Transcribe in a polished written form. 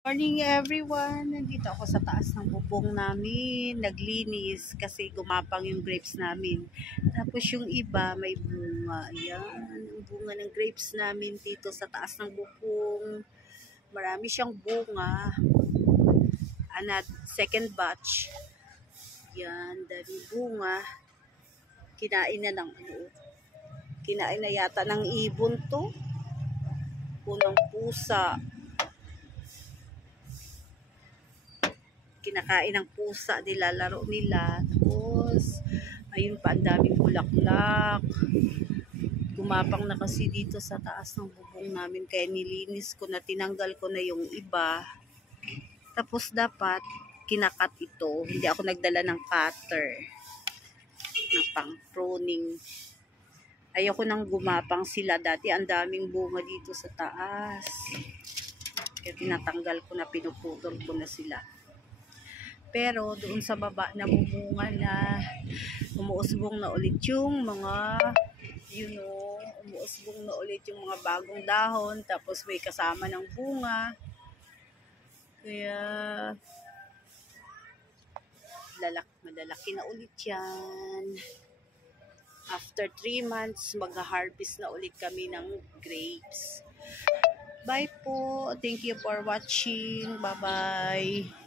Morning everyone! Nandito ako sa taas ng bubong namin. Naglinis kasi gumapang yung grapes namin. Tapos yung iba may bunga. Ayan, ang bunga ng grapes namin dito sa taas ng bubong. Marami siyang bunga. Second batch. Yan, dami bunga. Kinain na ng kinain na yata ng ibon to. Punong pusa. Kinakain ng pusa, nilalaro nila. Tapos, ayun pa, ang daming bulaklak. Gumapang na kasi dito sa taas ng bubong namin. Kaya nilinis ko na, tinanggal ko na yung iba. Tapos dapat, kinakat ito. Hindi ako nagdala ng cutter. Ng pang pruning. Ayoko nang gumapang sila. Dati ang daming bunga dito sa taas. Kaya tinatanggal ko na, pinuputol ko na sila. Pero doon sa baba namumunga na, umuusbong na ulit yung mga, umuusbong na ulit yung mga bagong dahon, tapos may kasama ng bunga. Kaya malalaki na ulit yan. After 3 months, mag-harvest na ulit kami ng grapes. Bye po. Thank you for watching. Bye-bye.